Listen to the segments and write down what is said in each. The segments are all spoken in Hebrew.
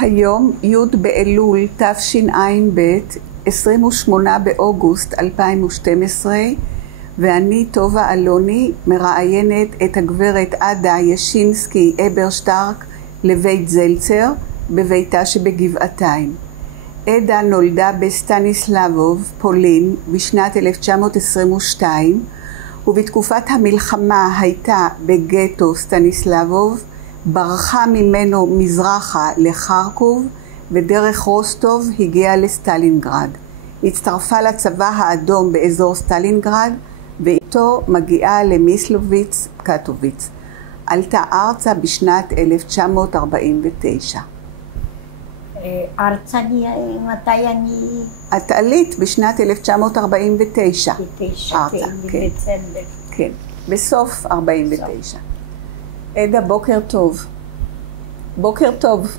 היום י' באלול תשע"ב, 28 באוגוסט 2012, ואני טובה אלוני מראיינת את הגברת עדה ישינסקי אברשטרק לבית זלצר בביתה שבגבעתיים. עדה נולדה בסטניסלבוב, פולין, בשנת 1922, ובתקופת המלחמה הייתה בגטו סטניסלבוב, ברחה ממנו מזרחה לחרקוב, ודרך רוסטוב הגיעה לסטלינגרד. הצטרפה לצבא האדום באזור סטלינגרד, ואיתו מגיעה למיסלוביץ קטוביץ. עלתה ארצה בשנת 1949. ארצה מתי אני... את עלית בשנת 1949. ארצה, כן. בדצמבר. כן, בסוף 49. עדה, בוקר טוב. בוקר טוב.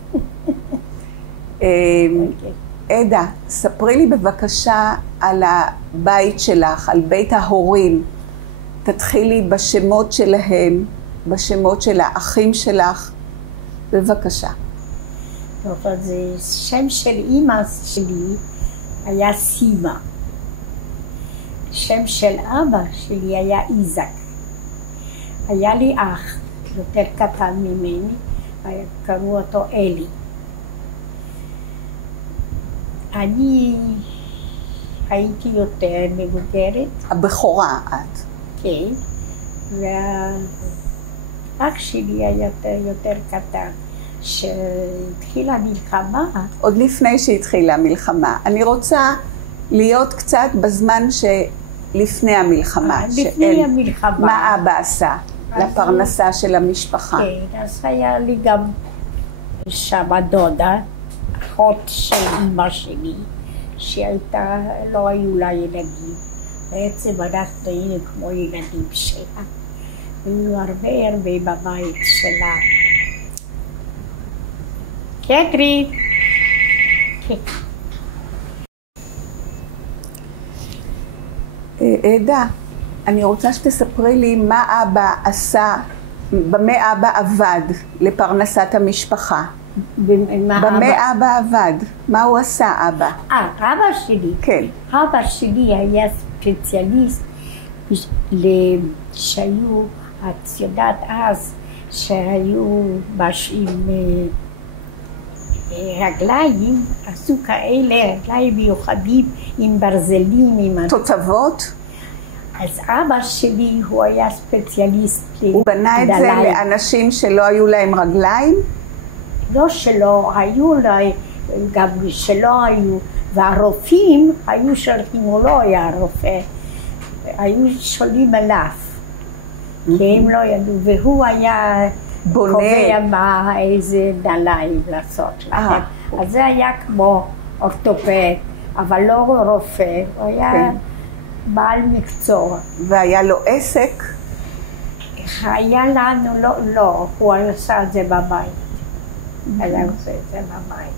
עדה, ספרי לי בבקשה על הבית שלך, על בית ההורים. תתחילי בשמות שלהם, בשמות של האחים שלך. בבקשה. טוב, אז שם של אימא שלי היה סימה. שם של אבא שלי היה איזק. היה לי אח יותר קטן ממני, קראו אותו אלי. אני הייתי יותר מבוגרת. הבכורה את. כן, והאח שלי היה יותר קטן. שהתחילה המלחמה. עוד לפני שהתחילה המלחמה. אני רוצה להיות קצת בזמן שלפני המלחמה. לפני המלחמה. מה אבא עשה לפרנסה של המשפחה? כן, אז היה לי גם שם דודה, אחות של אמא שלי, שהייתה, לא היו לה ילדים. בעצם אנחנו היינו כמו ילדים שלה. היו הרבה בבית שלה. קטרין. עדה, אני רוצה שתספרי לי מה אבא עשה, במה אבא עבד לפרנסת המשפחה. במה אבא עבד? מה הוא עשה, אבא? אבא שלי? כן. אבא שלי היה ספציאליסט שהיו, את יודעת אז, שהיו עם רגליים, עשו כאלה רגליים מיוחדים עם ברזלים, עם... תותבות? אז אבא שלי הוא היה ספציאליסט הוא בנה את זה לאנשים שלא היו להם רגליים? לא שלא, היו להם, גם שלא היו, והרופאים היו שולחים, הוא לא היה רופא, היו שואלים עליו, כי הם לא ידעו, והוא היה... קובע מה, איזה נעליים לעשות להם. אז זה היה כמו אורתופד, אבל לא רופא, הוא היה בעל מקצוע. והיה לו עסק? היה לנו, לא, הוא עשה את זה בבית. היה עושה את זה בבית.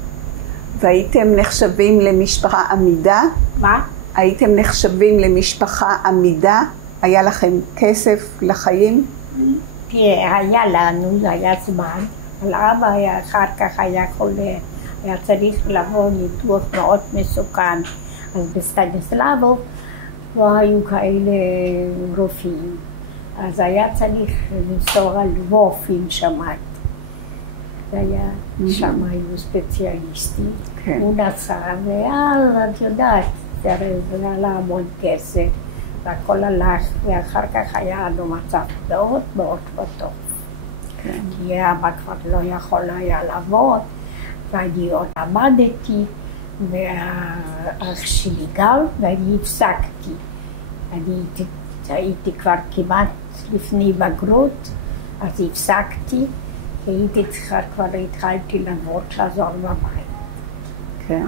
והייתם נחשבים למשפחה עמידה? מה? הייתם נחשבים למשפחה עמידה? היה לכם כסף לחיים? תראה, היה לנו, זה היה זמן, אבל אבא היה, אחר כך היה חולה, היה צריך לבוא ניתוח מאוד מסוכן. אז בסטניסלבוב לא היו כאלה רופאים, אז היה צריך לנסוע על רופאים שמעת. זה היה, שם היו ספציאליסטים. הוא נסע, ואז את יודעת, זה עלה המון כסף. והכל הלך, ואחר כך היה לנו מצב מאוד מאוד טוב. כי אבא כבר לא יכול היה לעבוד, ואני עוד עמדתי, והאח שלי גם, ואני הפסקתי. אני הייתי כבר כמעט לפני בגרות, אז הפסקתי, כי הייתי צריכה, כבר התחלתי לעבוד, לעזור בבית. כן.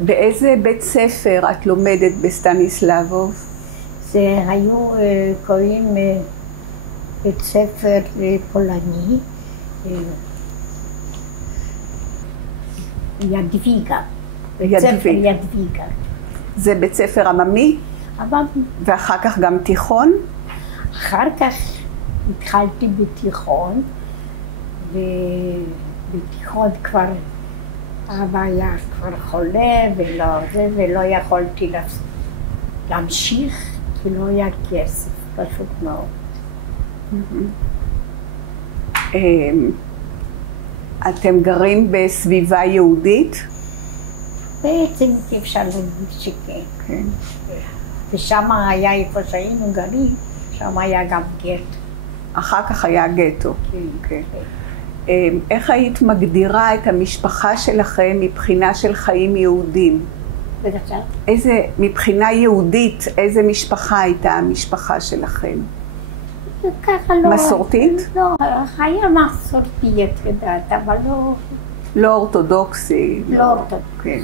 באיזה בית ספר את לומדת בסטניסלבוב? זה היו קוראים בית ספר פולני, ידוויגה. בית ספר ידוויגה. זה בית ספר עממי? עממי. ואחר כך גם תיכון? אחר כך התחלתי בתיכון, בתיכון כבר אבא היה כבר חולה ולא יכולתי להמשיך, כי לא היה כסף, פשוט מאוד. אתם גרים בסביבה יהודית? בעצם אפשר להגיד שכן. כן. ושם היה איפה שהיינו גרים, שם היה גם גטו. אחר כך היה גטו. כן. איך היית מגדירה את המשפחה שלכם מבחינה של חיים יהודים? בבקשה. מבחינה יהודית, איזה משפחה הייתה המשפחה שלכם? ככה לא... מסורתית? לא, היה מסורתי, את יודעת, אבל לא... לא אורתודוקסי. לא אורתודוקסי. כן.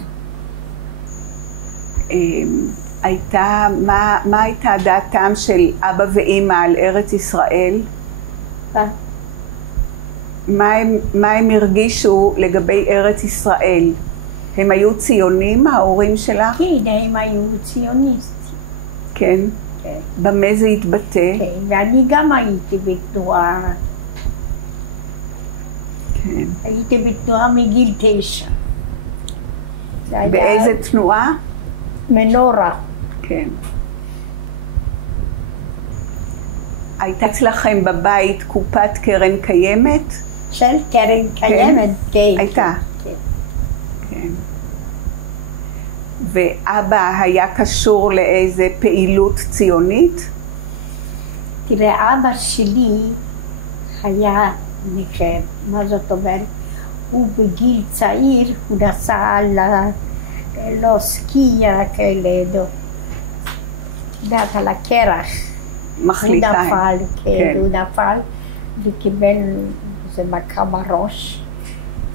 מה הייתה דעתם של אבא ואמא על ארץ ישראל? מה הם הרגישו לגבי ארץ ישראל? הם היו ציונים, ההורים שלך? כן, הם היו ציוניסטים. כן? כן. במה זה התבטא? כן, ואני גם הייתי בתנועה. כן. הייתי בתנועה מגיל 9. באיזה תנועה? מנורה. כן. הייתה אצלכם בבית קופת קרן קיימת? של קרן קיימת, כן. הייתה? כן. כן. ואבא היה קשור לאיזה פעילות ציונית? תראה, אבא שלי היה נכה, מה זאת אומרת? הוא בגיל צעיר, הוא נסע לא סקיה כאלה, יודעת, על הקרח. מחליטה. הוא נפל, כן. הוא נפל וקיבל איזה מכה בראש,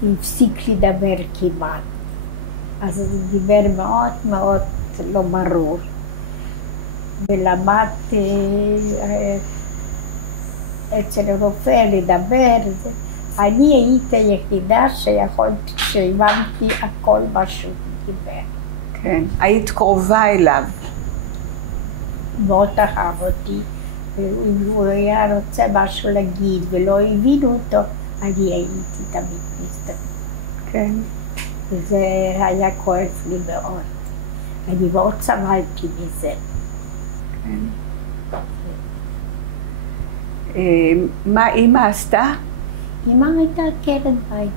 והפסיק לדבר כמעט. אז הוא דיבר מאוד מאוד לא ברור. ולמד אצל רופא לדבר. אני הייתי היחידה שהבנתי הכל מה שהוא דיבר. כן. היית קרובה אליו. מאוד אהב אותי, ואם הוא היה רוצה משהו להגיד ולא הבינו אותו, אני הייתי תמיד מסתכלת. כן. וזה היה כואב לי מאוד. אני מאוד סבלתי מזה. כן. מה אמא עשתה? אמא הייתה קרן בית.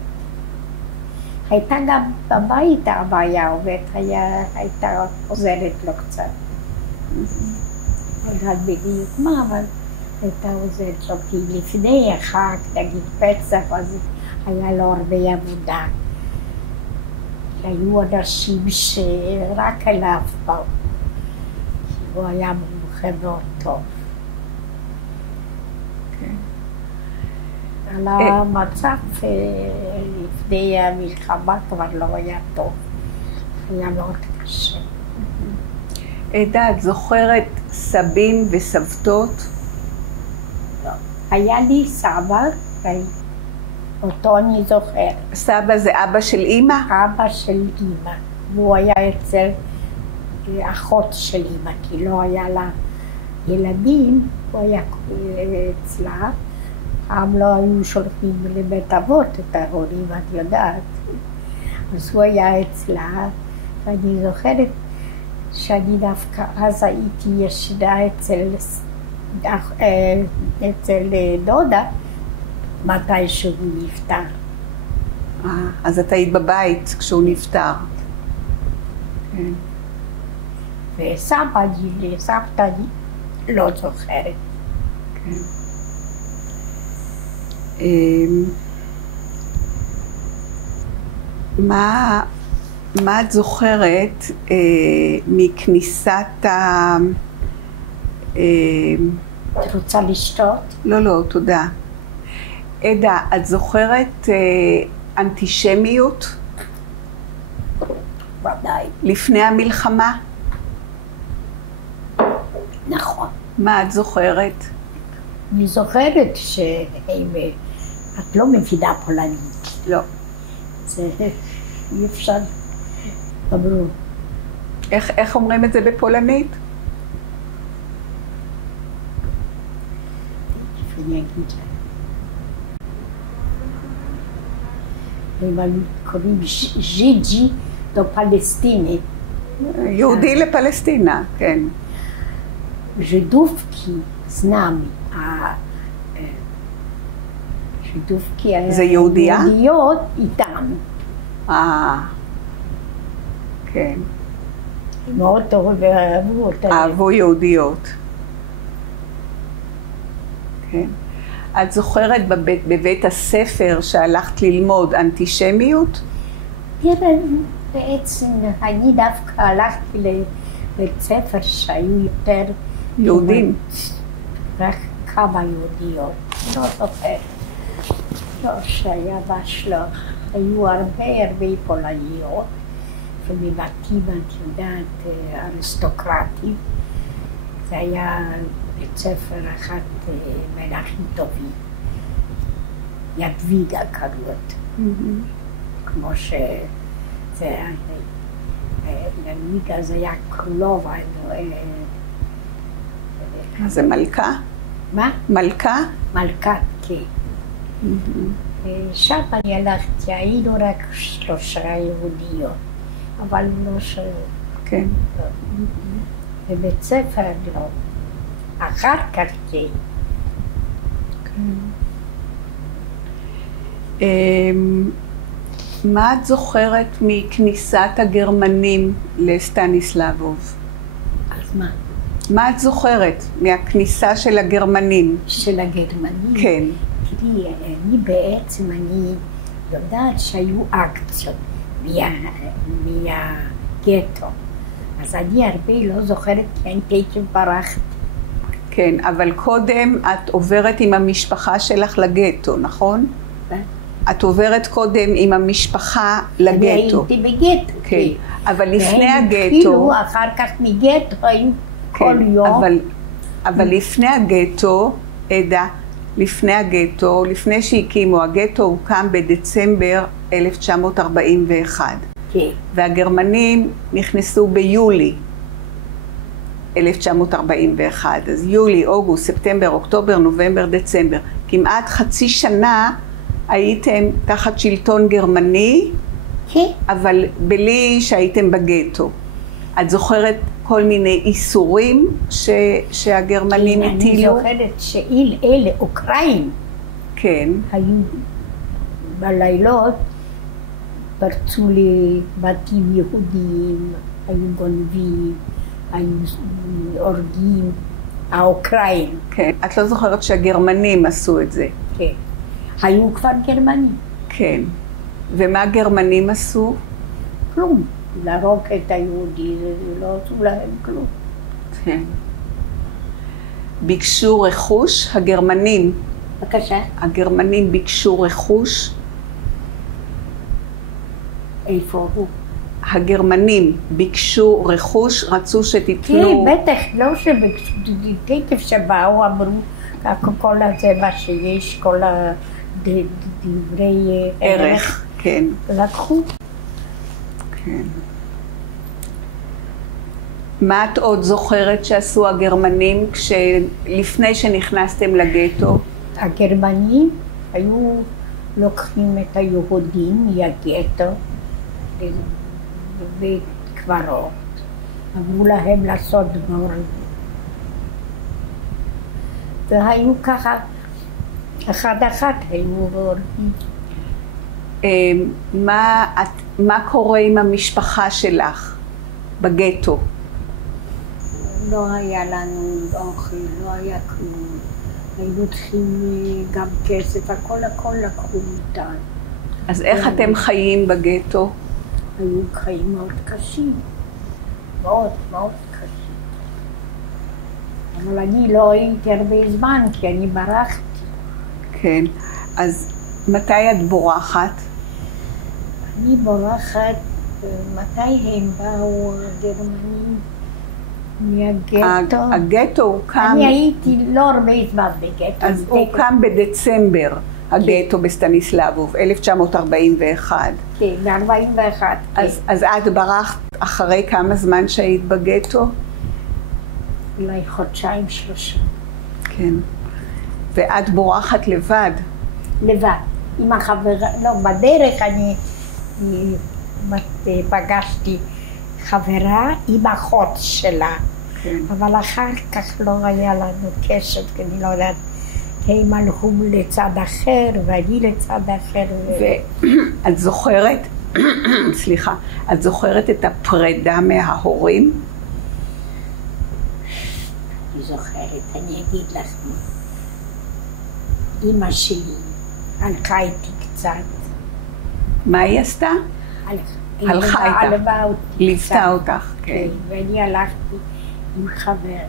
הייתה גם בבית אבא היה עובד, הייתה עוזרת לו קצת. לא יודעת בדיוק מה, אבל הייתה עוזרת לו, כי לפני החג, נגיד פסח, אז היה לו הרבה עבודה. היו אנשים שרק אליו באו, הוא היה מומחה מאוד טוב. על המצב לפני המלחמה כבר לא היה טוב, היה מאוד קשה. עדה, את זוכרת סבים וסבתות? לא. היה לי סבא, אותו אני זוכרת. סבא זה אבא של אמא? אבא של אמא, והוא היה אצל אחות של אמא, כי לא היה לה ילדים, הוא היה אצלה. פעם לא היו שולחים לבית אבות את ההורים, את יודעת. אז הוא היה אצלה, ואני זוכרת שאני דווקא אז הייתי ישנה אצל דודה, מתי שהוא נפטר. אז את היית בבית כשהוא נפטר. כן. וסבתא אני לא זוכרת. כן. מה את זוכרת מכניסת את רוצה לשתות? לא, תודה. עדה, את זוכרת אנטישמיות? ודאי. לפני המלחמה? נכון. מה את זוכרת? אני זוכרת את לא מבינה פולנית. לא. זה אי אפשר, אמרו. איך אומרים את זה בפולנית? אני אגיד לך. הם קוראים ז'יג'י דו פלסטיני. יהודי לפלסטינה, כן. ז'דובקי, znamy, a Żydówki זה יהודייה? יהודיות איתם. כן. מאוד טוב ואהבו אותם. אהבו יהודיות. כן. את זוכרת בבית הספר שהלכת ללמוד אנטישמיות? תראה, בעצם אני דווקא הלכתי לבית ספר שהיו יותר יהודים. רק כמה יהודיות, לא זוכרת. לא שהיה בשלח, היו הרבה פולניות, ומבתים, את יודעת, אריסטוקרטים. זה היה בית ספר אחת מלכים טובים, ידוויגה קראו אותו. כמו שזה, ידוויגה זה היה קרולובה. זה מלכה? מה? מלכה? מלכת, כן. שם אני הלכתי, היינו רק 3 יהודיות, אבל לא ש... כן. בבית ספר לא. אחר כך כן. מה את זוכרת מכניסת הגרמנים לסטניסלבוב? אז מה? מה את זוכרת מהכניסה של הגרמנים? של הגרמנים? כן. תראי, אני יודעת שהיו אקציות מהגטו. אז אני הרבה לא זוכרת, כי אני תכף ברחתי. כן, אבל קודם את עוברת עם המשפחה שלך לגטו, נכון? את עוברת קודם עם המשפחה לגטו. אני הייתי בגטו. כן, אבל לפני הגטו... והם התחילו אחר כך מגטו, היו כל יום. אבל לפני הגטו, עדה, לפני הגטו, לפני שהקימו, הגטו הוקם בדצמבר 1941. כן. והגרמנים נכנסו ביולי 1941. אז יולי, אוגוסט, ספטמבר, אוקטובר, נובמבר, דצמבר. כמעט חצי שנה הייתם תחת שלטון גרמני, כן. אבל בלי שהייתם בגטו. את זוכרת כל מיני איסורים שהגרמנים הטילו? אני זוכרת שאלה אוקראין. כן. היו בלילות, פרצו לבתים יהודיים, היו גונבים, היו הורגים, האוקראין. כן. את לא זוכרת שהגרמנים עשו את זה? כן. היו כבר גרמנים. כן. ומה הגרמנים עשו? כלום. להרוג את היהודי, לא עשו להם כלום. כן. ביקשו רכוש, הגרמנים. בבקשה. הגרמנים ביקשו רכוש. איפה הוא? הגרמנים ביקשו רכוש, רצו שתיתנו... כן, בטח, לא שביקשו, תכף שבאו, אמרו, כל הזה מה שיש, כל הדברי ערך, כן. לקחו. כן. מה את עוד זוכרת שעשו הגרמנים לפני שנכנסתם לגטו? הגרמנים היו לוקחים את היהודים מהגטו בבית קברות, אמרו להם לעשות גמור. והיו ככה, אחת היו הורגים. מה קורה עם המשפחה שלך בגטו? לא היה לנו אוכל, לא היה כלום. היינו צריכים גם כסף, הכל לקחו איתנו. אז איך אתם חיים בגטו? היו חיים מאוד קשים. מאוד קשים. אבל אני לא הייתי הרבה זמן, כי אני ברחתי. כן. אז מתי את בורחת? אני בורחת, מתי הם באו הגרמנים מהגטו? הגטו הוקם... אני הייתי לא הרבה זמן בגטו. אז הוא הוקם בדצמבר, הגטו בסטניסלבוב, 1941. כן, ב-41. אז את ברחת אחרי כמה זמן שהיית בגטו? אולי 2-3 חודשים. כן. ואת בורחת לבד? לבד. עם החברה, לא, בדרך אני פגשתי חברה עם אחות שלה, אבל אחר כך לא היה לנו קשר, כי אני לא יודעת, הם הלכו לצד אחר ואני לצד אחר. ואת זוכרת, סליחה, את זוכרת את הפרידה מההורים? אני זוכרת, אני אגיד לך, אמא שלי הלכה איתי קצת. מה היא עשתה? הלכה איתך, ליוותה אותך. כן, ואני הלכתי עם חברה,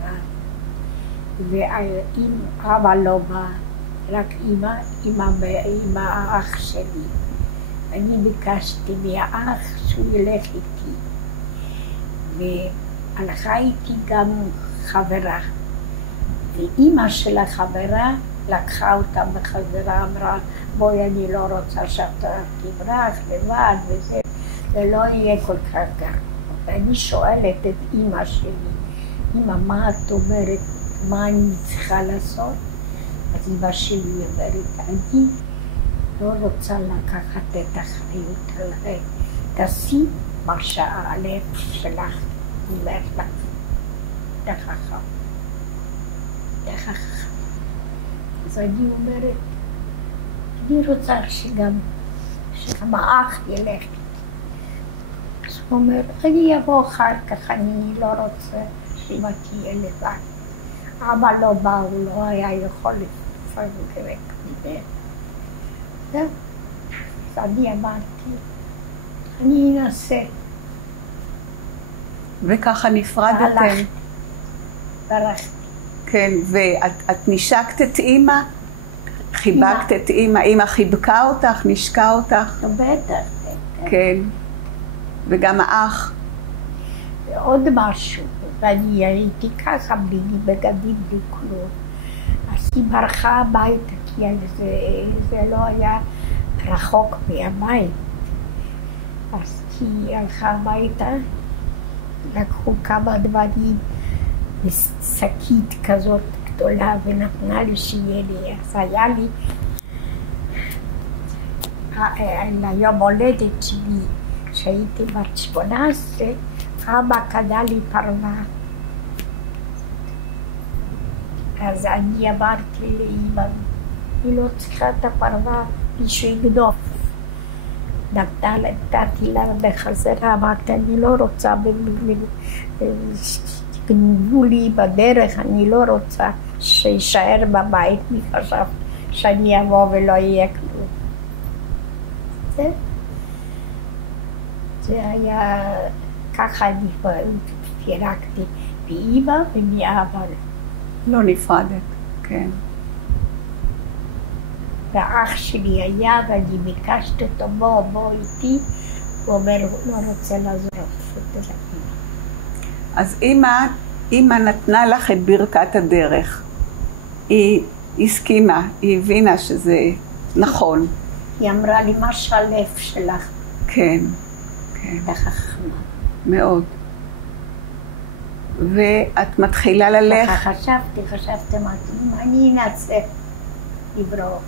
ואם אבא לא בא, רק עם האח שלי. אני ביקשתי מהאח שהוא ילך איתי, והלכה איתי גם חברה, ואימא של החברה לקחה אותה בחזרה, אמרה, בואי, אני לא רוצה שאתה תברח לבד וזה, זה לא יהיה כל כך גר. ואני שואלת את אימא שלי, אמא, מה את אומרת, מה אני צריכה לעשות? אז אימא שלי אומרת, אני לא רוצה לקחת את האחריות עליי, תעשי מה שהלב שלך אומר לך, תחכה. אז אני אומרת, אני רוצה שגם האח ילך. אז הוא אומר, אני אבוא אחר כך, אני לא רוצה שאמא תהיה לבד. אבא לא בא, הוא לא היה יכול לפרק מזה. זהו. אז אני אמרתי, אני אנסה. וככה נפרדתם. ברחתי. כן, ואת נשקת את אימא? חיבקת את אימא? אימא חיבקה אותך, נשקה אותך? בטח. כן. וגם האח? ועוד משהו, ואני הייתי ככה בלי בגדים, בלי כלום. אז היא ברחה הביתה, כי זה לא היה רחוק מהבית. אז היא הלכה הביתה, לקחו כמה דברים, שקית כזאת גדולה, ונתנה לי שיהיה לי. אז היה לי, ליום הולדת שלי, כשהייתי בת 18, אבא קנה לי פרווה. אז אני אמרתי לאמא, היא לא צריכה את הפרווה, מישהו יגנוב. נתתי לה בחזרה, אמרתי, אני לא רוצה, גנבו לי בדרך, אני לא רוצה שישאר בבית, מי חשב שאני אבוא ולא יהיה כלום. זה היה, ככה אני פירקתי מאמא ומאבא. לא נפרדת, כן. והאח שלי היה, ואני ביקשתי אותו, בוא איתי, הוא אומר, הוא לא רוצה לעזור. אז אמא נתנה לך את ברכת הדרך. היא הסכימה, היא הבינה שזה נכון. היא אמרה לי, מה שהלב שלך? כן, כן. אתה חכמה. מאוד. ואת מתחילה ללכת. חשבתי, אני אנסה לברוח.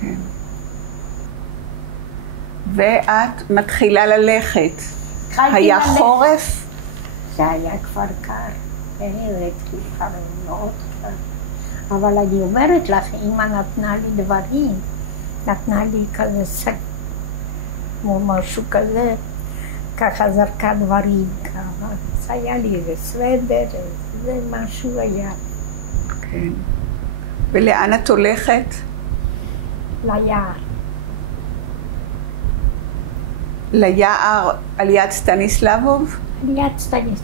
כן. ואת מתחילה ללכת. היה חורף? זה היה כבר קר, באמת, כבר מאוד קר. אבל אני אומרת לך, אמא נתנה לי דברים, נתנה לי כזה שק, כמו משהו כזה, ככה זרקה דברים כמה. אז היה לי איזה סוודר, זה משהו היה. כן. ולאן את הולכת? ליער. ליער על יד סטניסלבוב? על יד סטניסלבוב.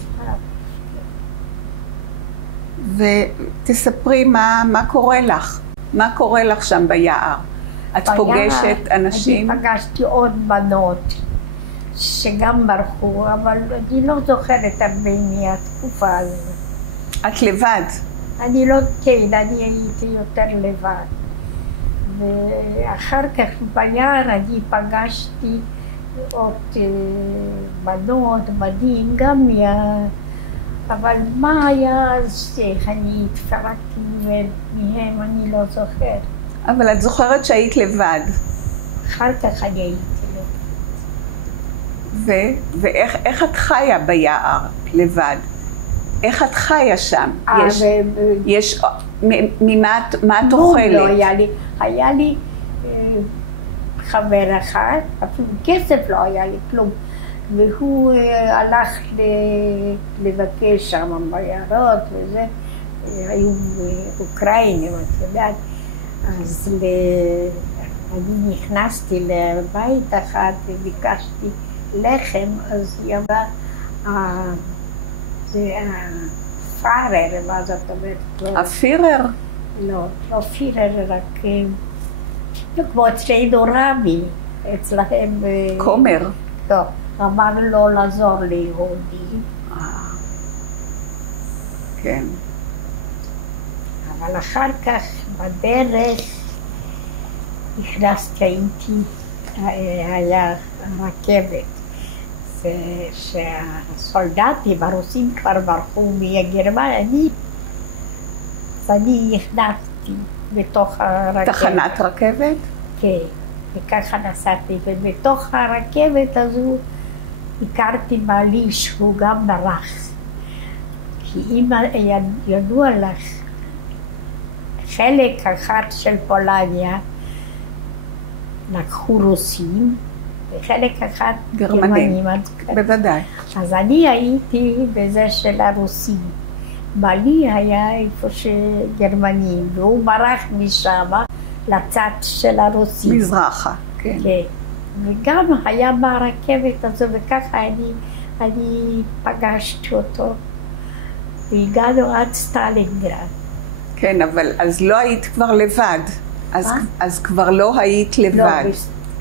ותספרי מה קורה לך. מה קורה לך שם ביער? את פוגשת אנשים? אני פגשתי עוד בנות שגם ברחו, אבל אני לא זוכרת הרבה מהתקופה הזאת. את לבד? אני לא, כן, אני הייתי יותר לבד. ואחר כך ביער אני פגשתי עוד בנות, בנים, גם אבל מה היה אז, אני התפרקתי מהם, אני לא זוכרת. אבל את זוכרת שהיית לבד? אחר כך אני הייתי לו. ואיך את חיה ביער לבד? איך את חיה שם? יש, מה את אוכלת? לא, היה לי חבר אחד, אפילו כסף לא היה לי כלום. והוא הלך לבקש שם ביערות וזה, היו אוקראינים, את יודעת. אז אני נכנסתי לבית אחד וביקשתי לחם, אז היא אמרה, זה הפארר, מה זאת אומרת? הפירר? לא פירר, רק כמו אצלנו רבי, אצלהם... כומר? לא, אמר לו לעזור ליהודים. כן. אבל אחר כך בדרך הייתי, היה רכבת. זה שהסולדטים הרוסים כבר ברחו מגרמניה, ואני נכנסתי בתוך הרכבת. תחנת רכבת? כן, וככה נסעתי, ובתוך הרכבת הזו הכרתי בעלי שהוא גם ברח. כי אם ידוע לך, חלק אחד של פולניה לקחו רוסים, וחלק אחד גרמנים. בוודאי. אז אני הייתי בזה של הרוסים. בעלי היה איפה שגרמנים, והוא ברח משם לצד של הרוסים. מזרחה, כן. כן. וגם היה ברכבת הזו, וככה אני פגשתי אותו. והגענו עד סטלינגרד. כן, אבל אז לא היית כבר לבד. אז כבר לא היית לבד. לא,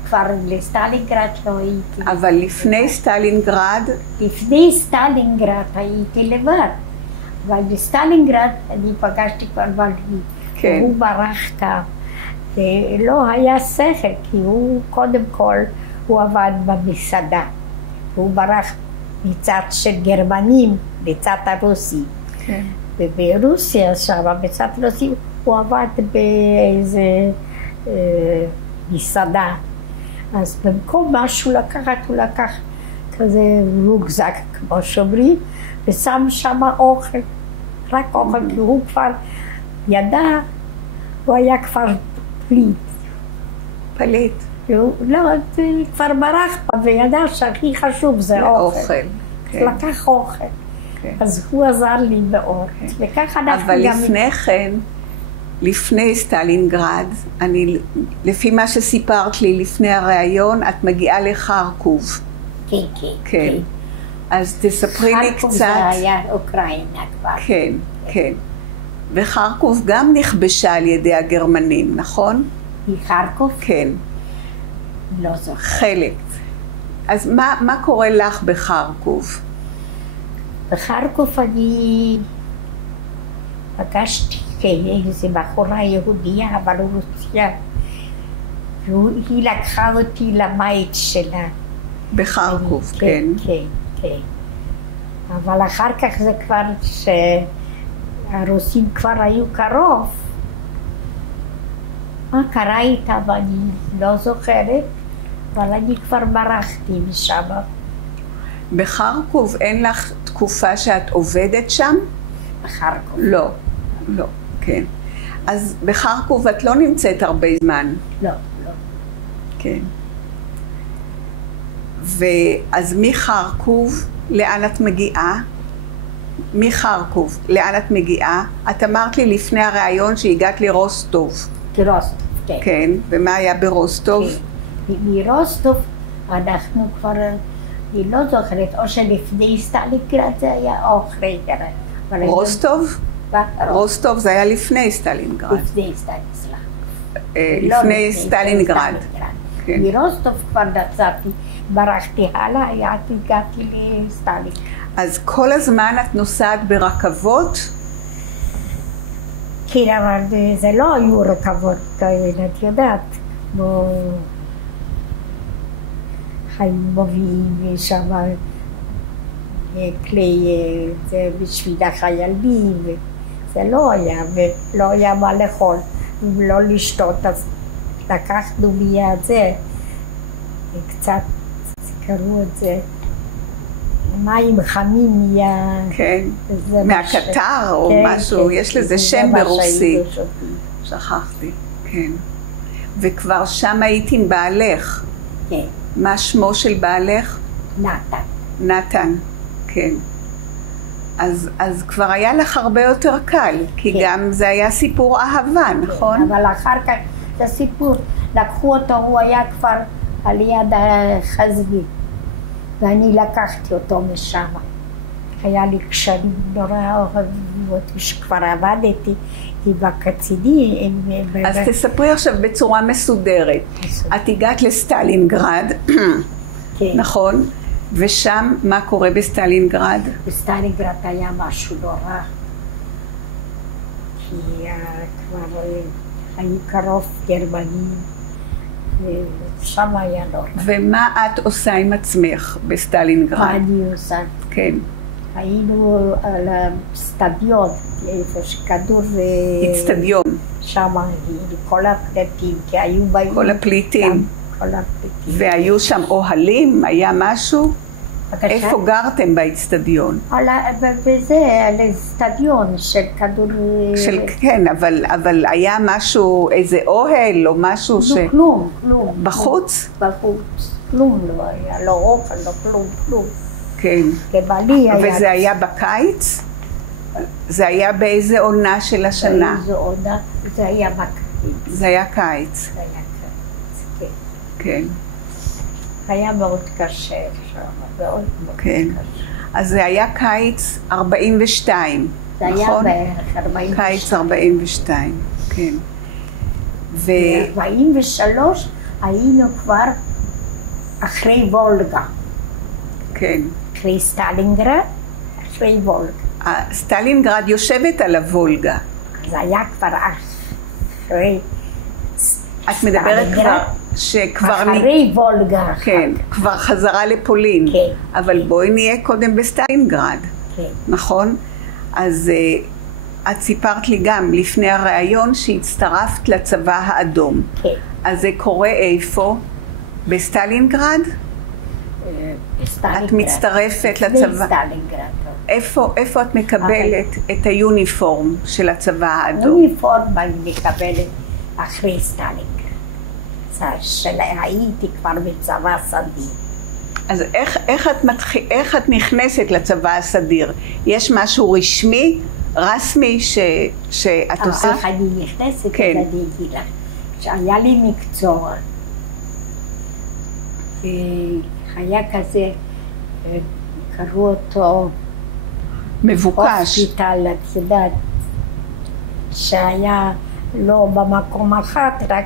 כבר לסטלינגרד לא הייתי. אבל לפני סטלינגרד? לפני סטלינגרד הייתי לבד. אבל בסטלינגרד אני פגשתי כבר בעלי. כן. הוא ברח כאן. ולא היה שכל, כי הוא קודם כל, הוא עבד במסעדה. הוא ברח מצד של גרמנים לצד הרוסי. כן. וברוסיה שם, בצד הרוסי, הוא עבד באיזה מסעדה. אז במקום משהו לקחת, הוא לקח כזה רוגזק, כמו שאומרים, ושם שם אוכל, רק אוכל, כי הוא כבר ידע, הוא היה כבר פליט. פליט. לא, כבר ברח פה, וידע שהכי חשוב זה אוכל. כן. לקח אוכל. כן. אז הוא עזר לי באוכל. וככה אנחנו אבל גם... לפני כן, לפני סטלינגרד, לפי מה שסיפרת לי לפני הראיון, את מגיעה לחרקוב. כן. כן. אז תספרי לי קצת... חרקוב זה היה אוקראינה כבר. כן, כן. וחרקוב גם נכבשה על ידי הגרמנים, נכון? חרקוב? כן. לא זוכר. חלק. אז מה קורה לך בחרקוב? בחרקוב אני פגשתי איזו בחורה יהודייה, אבל רוסיה. והיא לקחה אותי לבית שלה. בחרקוב, כן. כן. אבל אחר כך זה כבר שהרוסים כבר היו קרוב. מה קרה איתה ואני לא זוכרת, אבל אני כבר ברחתי משם. בחרקוב אין לך תקופה שאת עובדת שם? בחרקוב. לא, כן. אז בחרקוב את לא נמצאת הרבה זמן? לא. כן. ואז מחרקוב, לאן את מגיעה? מחרקוב, לאן את מגיעה? את אמרת לי לפני הראיון שהגעת לרוסטוב. לרוסטוב, כן. כן, ומה היה ברוסטוב? כן. מרוסטוב אנחנו כבר, אני לא זוכרת, או שלפני סטלינגרד זה היה או אחרי גרד. רוסטוב? רוסטוב זה היה לפני סטלינגרד. לפני סטלינגרד. לפני סטלינגרד. מרוסטוב כבר נסעתי, ברחתי הלאה, הגעתי לסטלינגרד. אז כל הזמן את נוסעת ברכבות? כן, אבל זה לא היו רכבות כאלה, את יודעת, כמו חיימובים שם, כלי, זה בשביל החיילים, זה לא היה, ולא היה מה לאכול, ולא לשתות, אז לקחנו מיד זה, קצת, קראו את זה, מים חמים כן, מהקטר או משהו, יש לזה שם ברוסי. שכחתי, כן. וכבר שם היית עם בעלך. כן. מה שמו של בעלך? נתן. נתן, כן. אז כבר היה לך הרבה יותר קל, כי כן. גם זה היה סיפור אהבה, נכון? אבל אחר כך זה סיפור, לקחו אותו, הוא היה כבר על יד החזבי, ואני לקחתי אותו משם. היה לי קשרים נורא אוהבים אותי, שכבר עבדתי בקציני. אז תספרי עכשיו בצורה מסודרת. את הגעת לסטלינגרד, כן. נכון? ושם מה קורה בסטלינגרד? בסטלינגרד היה משהו נורא, כי כבר היו קרוב גרמנים, ושם היה נורא. ומה את עושה עם עצמך בסטלינגרד? מה אני עושה? כן. היינו על האצטדיון, איפה שכדור אצטדיון. שם, כל הפליטים, כי היו באים... כל הפליטים. כל הפליטים. והיו שם אוהלים? היה משהו? איפה גרתם באצטדיון? וזה, על האצטדיון של כדור... כן, אבל היה משהו, איזה אוהל או משהו ש... כלום. בחוץ? בחוץ. כלום לא היה, לא אוכל, לא כלום. כן. לבעלי היה... וזה היה בקיץ? זה היה באיזה עונה של השנה? באיזה עונה? זה היה בקיץ. זה היה קיץ. זה היה קיץ, כן. כן. היה מאוד קשה שם, מאוד כן. קשה. אז זה היה קיץ 42, זה נכון? היה בערך 42. קיץ 42, כן. ב-43 היינו כבר אחרי וולגה. כן. אחרי סטלינגרד, אחרי וולגה. סטלינגרד יושבת על הוולגה. זה היה כבר אחרי... את מדברת כבר שכבר... אחרי וולגה. כן, כבר חזרה לפולין. כן. אבל בואי נהיה קודם בסטלינגרד. כן. נכון? אז את סיפרת לי גם לפני הראיון שהצטרפת לצבא האדום. כן. אז זה קורה איפה? בסטלינגרד? את מצטרפת לצבא. בסטלינגרד. איפה את מקבלת את היוניפורם של הצבא האדום? יוניפורם אני מקבלת אחרי סטלינגרד. הייתי כבר בצבא סדיר. אז איך את נכנסת לצבא הסדיר? יש משהו רשמי שאת עושה? איך אני נכנסת? כן. אז אני אגיד לך. שהיה לי מקצוע. היה כזה, קראו אותו מבוקש. הוספיטל, את יודעת, שהיה לא במקום אחת, רק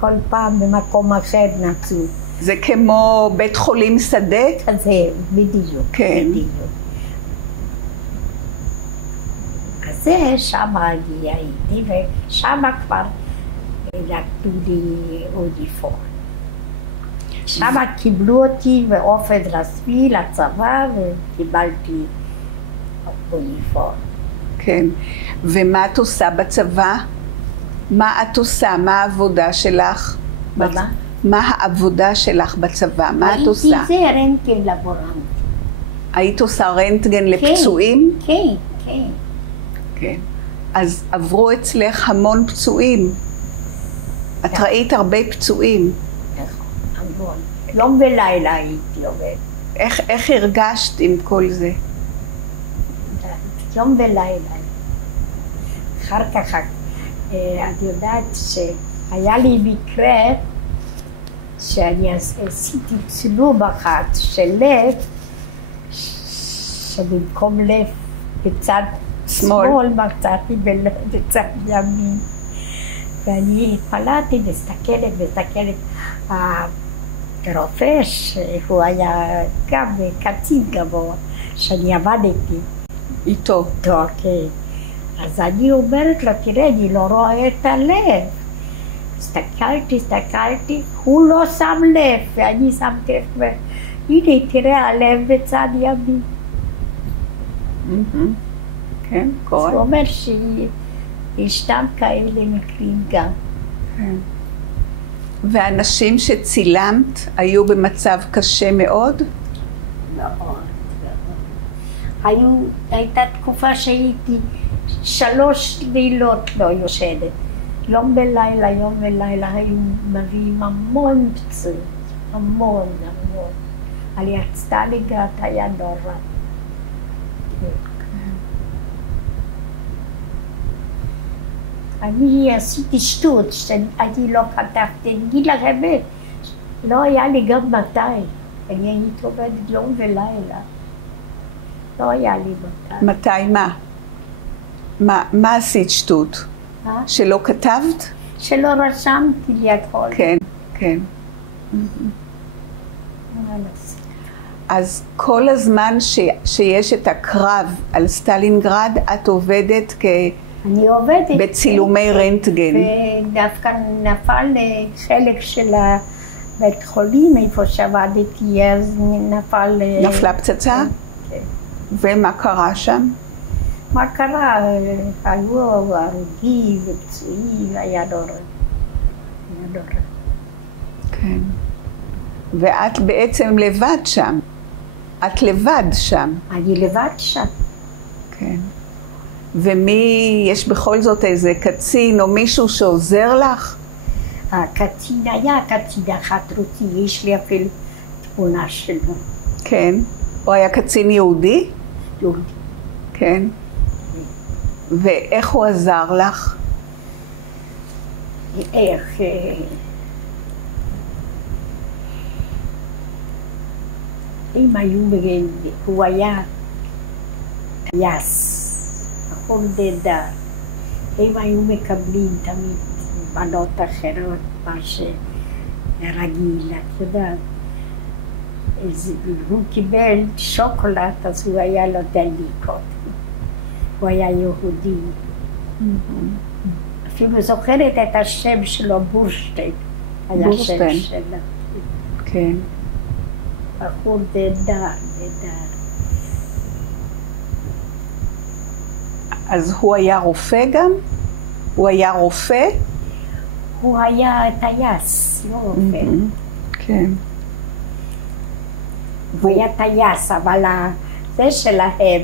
כל פעם במקום אחר נצאו. זה כמו בית חולים שדה? כזה, בדיוק. כן. בדיוק. אז זה שם אני הייתי, ושם כבר נתנו לי אוניפורם. שם קיבלו אותי באופן רשמי לצבא וקיבלתי אוניפורם. כן. ומה את עושה בצבא? מה את עושה? מה העבודה שלך? מה? מה העבודה שלך בצבא? מה את עושה? הייתי זה רנטגן לבורנט. היית עושה רנטגן לפצועים? כן, כן. כן. אז עברו אצלך המון פצועים. את ראית הרבה פצועים. המון. יום ולילה הייתי עובד. איך הרגשת עם כל זה? יום ולילה. אחר כך, את יודעת שהיה לי מקרה שאני עשיתי צילום אחת של לב, שבמקום לב בצד שמאל מצאתי בצד ימין. ואני התפלאתי, מסתכלת, הרופא שהוא היה גם קצין גבוה, שאני עבדתי איתו. כן. אז אני אומרת לו, תראה, אני לא רואה את הלב. הסתכלתי, הוא לא שם לב, ואני שמתי לב, הנה, תראה, הלב בצד ימין. כן, קורה. הוא אומר שישנם כאלה מקרים גם. כן. והאנשים שצילמת היו במצב קשה מאוד? מאוד. הייתה תקופה שהייתי 3 לילות לא יושנת. יום ולילה, יום ולילה, היו מביאים המון פצועים, המון. על יד סטלינגרד היה נורא. אני עשיתי שטות, שאני לא כתבתי, אני אגיד לך האמת, לא היה לי גם מתי. אני הייתי עובדת יום ולילה. לא היה לי מתי. מתי מה? מה עשית שטות? שלא כתבת? שלא רשמתי לי הכל. כן. אז כל הזמן שיש את הקרב על סטלינגרד, את עובדת אני עובדת בצילומי רנטגן. ודווקא נפל חלק של הבית חולים, איפה שעבדתי, אז נפלה פצצה? כן. ומה קרה שם? מה קרה? היו הרוגים ופצועים, היה נורא. כן. ואת בעצם לבד שם. את לבד שם. אני לבד שם. כן. ומי, יש בכל זאת איזה קצין או מישהו שעוזר לך? הקצין היה קצין אחת רותי, יש לי אפילו תמונה שלו. כן. הוא היה קצין יהודי? יהודי. כן. ואיך הוא עזר לך? איך? אם היו הוא היה טייס, בחור נהדר. אם היו מקבלים תמיד בנות אחרות, מה שרגיל, את יודעת. הוא קיבל שוקולד, אז הוא היה נותן לי קודם. הוא היה יהודי. אפילו זוכרת את השם שלו, בורשטיין. היה שם שלו. כן. בחור נהדר. אז הוא היה רופא גם? הוא היה רופא? הוא היה טייס, לא רופא. כן. הוא היה טייס, אבל זה שלהם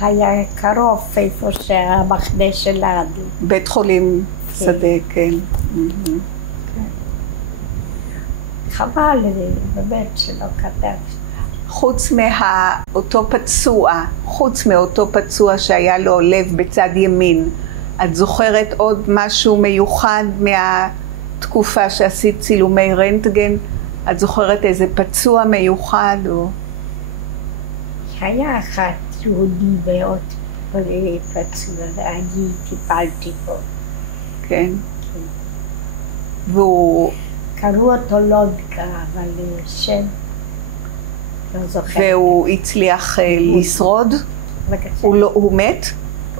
היה קרוב איפה שהמחנה שלנו. בית חולים שדה, כן. חבל, באמת שלא כתב. חוץ מאותו פצוע שהיה לו לב בצד ימין, את זוכרת עוד משהו מיוחד מהתקופה שעשית צילומי רנטגן? את זוכרת איזה פצוע מיוחד או? היה אחת יהודי מאוד פצוע, ואני טיפלתי בו. כן. והוא... קראו אותו לודקה, אבל שם לא זוכרת. והוא הצליח לשרוד? הוא מת?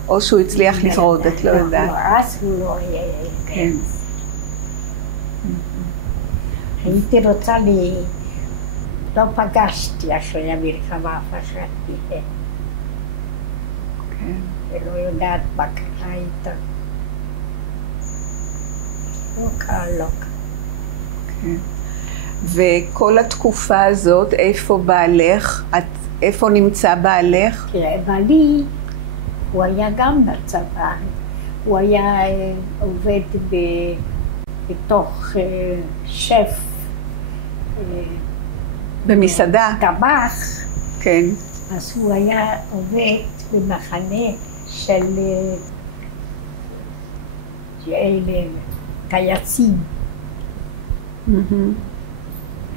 או שהוא הצליח לשרוד, את לא יודעת? לא, אז הוא לא היה. כן. הייתי רוצה לא פגשתי אחרי המלחמה, פחדתי. כן. ולא יודעת מה קרה איתה. לא קרה. כן. וכל התקופה הזאת, איפה בעלך? איפה נמצא בעלך? תראה, בעלי, הוא היה גם בצבא. הוא היה עובד בתוך שף. במסעדה? טבח. כן. אז הוא היה עובד במחנה של טייסים.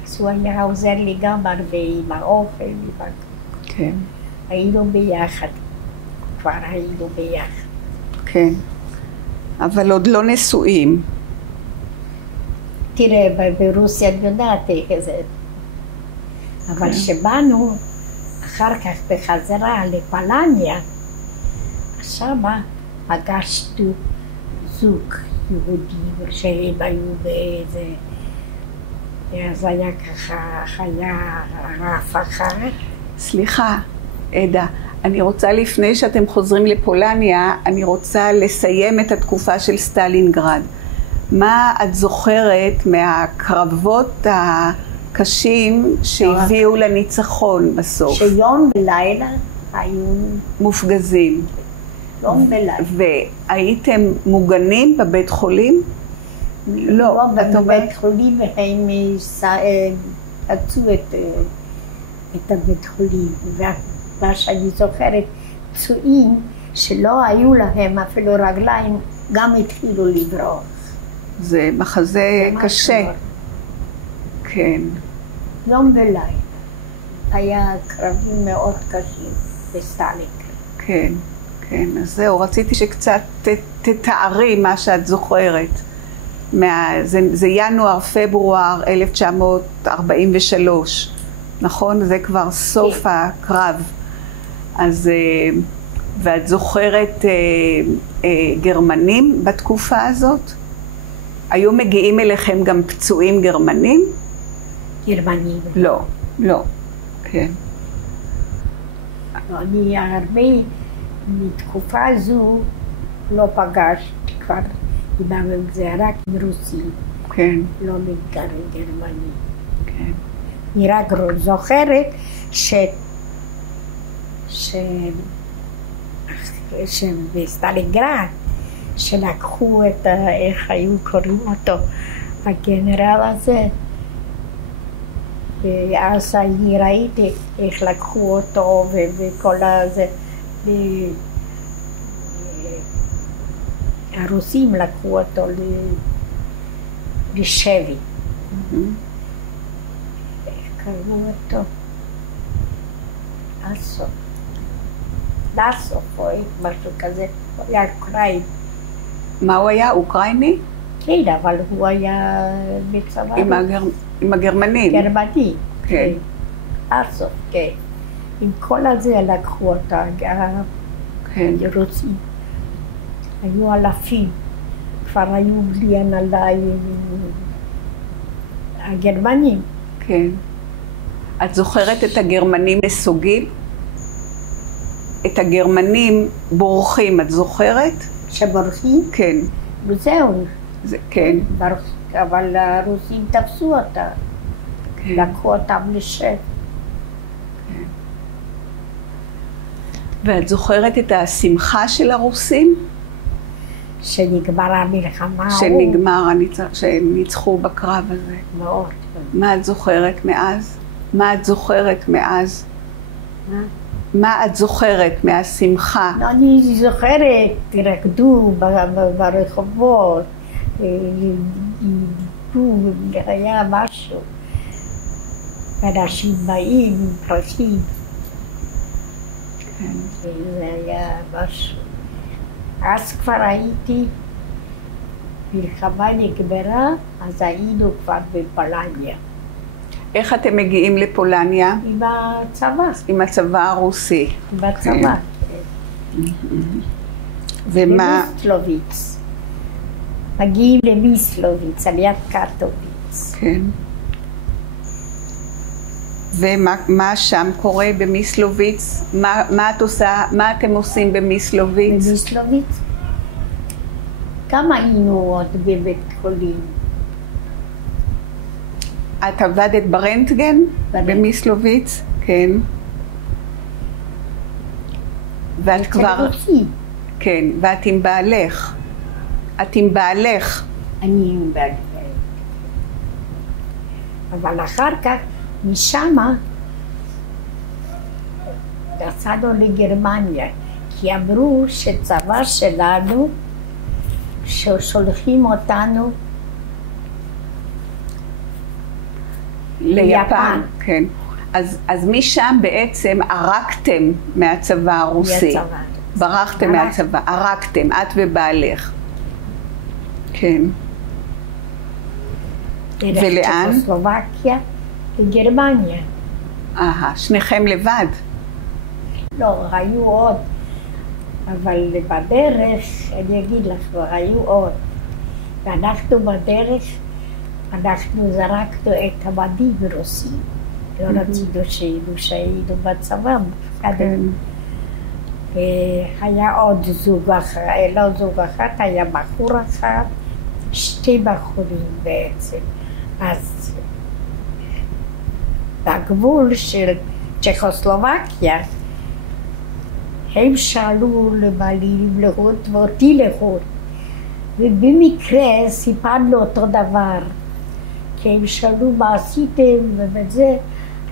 אז הוא היה עוזר לי גם הרבה עם האוכל. כן. היינו ביחד. כבר היינו ביחד. כן. אבל עוד לא נשואים. תראה, ברוסיה את יודעת איך זה. אבל שבאנו אחר כך בחזרה לפולניה, שמה פגשנו זוג יהודי שהם היו באיזה... אז היה ככה, היה רף אחר. סליחה, עדה, אני רוצה לפני שאתם חוזרים לפולניה, אני רוצה לסיים את התקופה של סטלינגרד. מה את זוכרת מהקרבות הקשים שהביאו לניצחון בסוף? שיום ולילה היו מופגזים. יום ולילה. והייתם מוגנים בבית חולים? לא, את אומרת... בבית חולים והם פצעו את הבית חולים. ומה שאני זוכרת, פצועים שלא היו להם אפילו רגליים, גם התחילו לברוח. זה מחזה קשה. כן. יום ולילה. היה קרבים מאוד קשים בסטלינגרד. כן, כן. אז זהו, רציתי שקצת תתארי מה שאת זוכרת. זה ינואר, פברואר 1943, נכון? זה כבר סוף הקרב. אז, ואת זוכרת גרמנים בתקופה הזאת? היו מגיעים אליכם גם פצועים גרמנים? גרמנים. לא, לא, כן. אני הרבה מתקופה זו לא פגשתי כבר, זה רק עם רוסים. כן. לא גרמנים. כן. אני רק זוכרת שבסטלינגרד, שלקחו את, איך היו קוראים אותו, הגנרל הזה, ואז אני ראיתי איך לקחו אותו וכל הזה, הרוסים לקחו אותו לשבי. איך קראו אותו? דסוף או משהו כזה, הוא היה אוקראיני. מה הוא היה? אוקראיני? כן, אבל הוא היה בצבא. עם הגרמנים? גרמני. כן. דסוף, כן. עם כל הזה לקחו אותה, הרוסים. היו אלפים, כבר היו בלי הנהלה הגרמנים. כן. את זוכרת את הגרמנים נסוגים? את הגרמנים בורחים, את זוכרת? שבורחים? כן. וזהו. כן. אבל הרוסים תפסו אותה. כן. לקחו אותם לשב. כן. ואת זוכרת את השמחה של הרוסים? שנגמרה המלחמה. שהם ניצחו בקרב הזה. מאוד. מה את זוכרת מאז? מה את זוכרת מאז? מה את זוכרת מהשמחה? אני זוכרת, רקדו ברחובות, היה משהו. אנשים באים עם פרחים. זה היה משהו. אז כבר הייתי, מלחמה נגמרה, אז היינו כבר בפולניה. איך אתם מגיעים לפולניה? עם הצבא. עם הצבא הרוסי. בצבא. ומה? במיסלוביץ. מגיעים למיסלוביץ, על יד קטוביץ. כן. ומה שם קורה במיסלוביץ? מה את עושה? מה אתם עושים במיסלוביץ? במיסלוביץ? כמה היינו עוד בבית חולים? את עבדת ברנטגן? במיסלוביץ? כן. ואת כבר... כן, ואת עם בעלך. את עם בעלך. אני עם בעלך. אבל אחר כך, משמה, נסענו לגרמניה, כי אמרו שצבא שלנו, ששולחים אותנו ליפן. כן. אז משם בעצם ערקתם מהצבא הרוסי. ברחתם מהצבא, ערקתם, את ובעלך. כן. ולאן? צ'כוסלובקיה לגרמניה. שניכם לבד? לא, היו עוד. אבל בדרך, אני אגיד לך, היו עוד. ואנחנו בדרך, אנחנו זרקנו את המדים הרוסים. לא רצינו שהיינו בצבא. והיה עוד זוג אחר, לא זוג אחת, היה בחור אחד שתי בחורים בעצם. אז בגבול של צ'כוסלובקיה, הם שאלו לבעלי לחוט ואותי לחוט. ובמקרה סיפרנו אותו דבר. כי הם שאלו מה עשיתם וזה,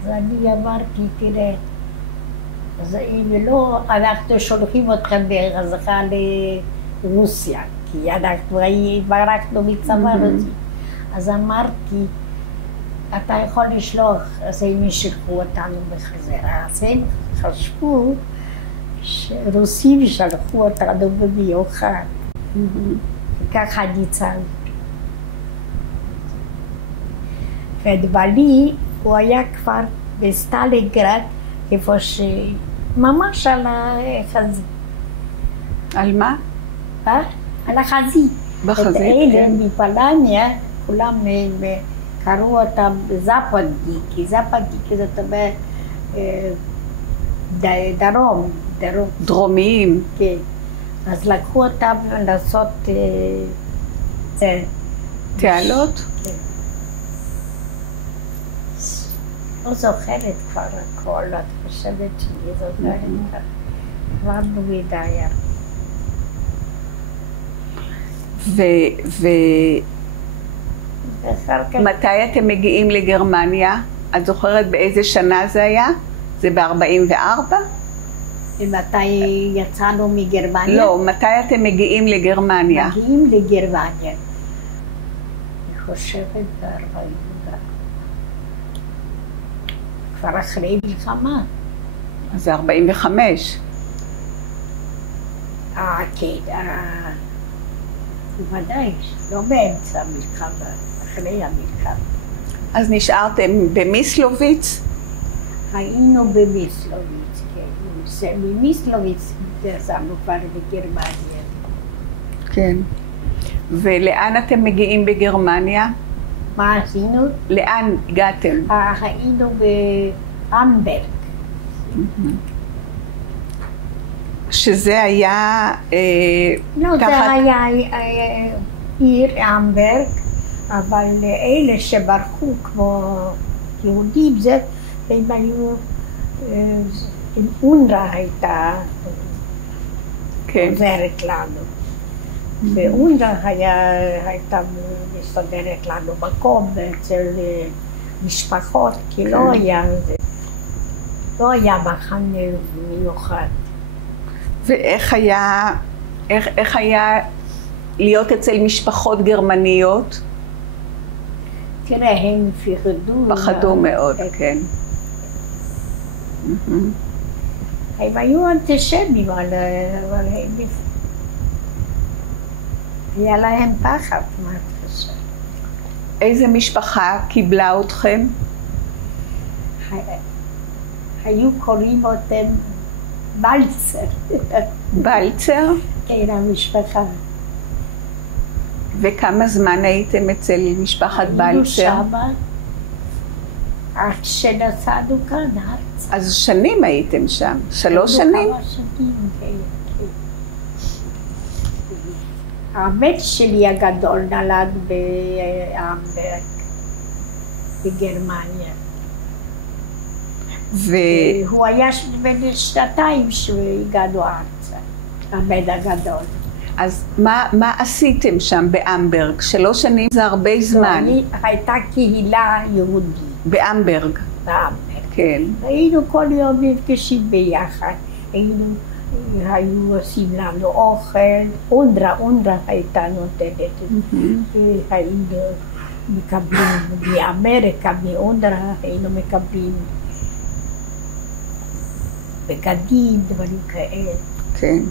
אז אני אמרתי, תראה, אז אם לא, אנחנו שולחים אתכם בחזרה לרוסיה, כי אנחנו ברחנו מצבא רוסי. אז אמרתי, אתה יכול לשלוח, אז הם ישלחו אותנו בחזרה. אז הם חשבו שרוסים שלחו אותנו במיוחד. וככה ניצלתי. ובעלי, הוא היה כבר בסטלינגרד, איפה ממש על החזית. על מה? על החזית. בחזית, את אלה מפולניה, כולם קראו אותם זפדניק, זפדניק זאת אומרת דרום. דרומיים. כן. אז לקחו אותם לעשות תעלות? כן. לא זוכרת כבר הכל, את חושבת שאני זוכרת. עברנו מדי. מתי אתם מגיעים לגרמניה? את זוכרת באיזה שנה זה היה? זה ב-44? ומתי יצאנו מגרמניה? לא, מתי אתם מגיעים לגרמניה? מגיעים לגרמניה. אני חושבת ב-44. כבר אחרי מלחמה. אז זה 45. כן, בוודאי, לא באמצע המלחמה, אחרי המלחמה. אז נשארתם במיסלוביץ? היינו במיסלוביץ, כן. ממיסלוביץ יצאנו כבר לגרמניה. כן. ולאן אתם מגיעים בגרמניה? מה עשינו? לאן הגעתם? היינו באמברג. שזה היה לא, תחת... זה היה עיר אמברג, אבל אלה שברחו כמו יהודים, הם היו, אונר"א הייתה עוזרת לנו. ואונר"א הייתה מסתדרת לנו מקום אצל משפחות, כי לא היה מחנה מיוחד. ואיך היה להיות אצל משפחות גרמניות? תראה, הם פחדו מאוד, כן. הם היו אנטישמים, אבל היה להם פחד, מה את חושבת? איזה משפחה קיבלה אתכם? היו קוראים אותם בלצר. בלצר? כן, המשפחה. וכמה זמן הייתם אצל משפחת בלצר? היינו שמה עד שנסענו כאן ארצה. אז שנים הייתם שם? 3 שנים? כמה שנים, כן. הבן שלי הגדול נולד באמברג, בגרמניה. והוא היה בן 2 שהגענו ארצה, הבן הגדול. אז מה עשיתם שם באמברג? 3 שנים זה הרבה זמן. הייתה קהילה יהודית. באמברג? באמברג. כן. היינו כל יום נפגשים ביחד. היו עושים לנו אוכל, אונר"א הייתה נותנת. היינו מקבלים מאמריקה, מאונר"א, היינו מקבלים בגדים, דברים כאלה. כן.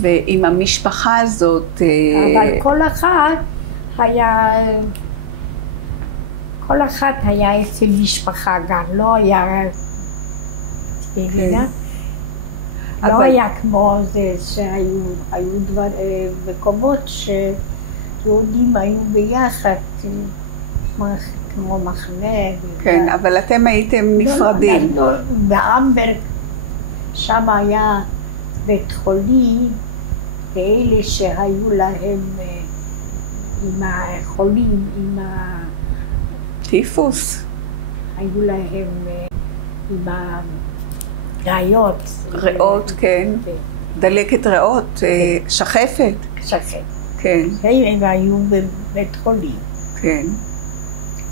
ועם המשפחה הזאת... אבל כל אחת היה אצל משפחה גם, לא היה... לא היה כמו זה שהיו מקומות שיהודים היו ביחד, כמו מחנה. כן, אבל אתם הייתם נפרדים. באמברג, שם היה בית חולים, ואלה שהיו להם עם החולים, עם טיפוס. היו להם עם הראיות. ריאות, כן. דלקת ריאות, שחפת. שחפת. כן. הם היו בבית חולים. כן.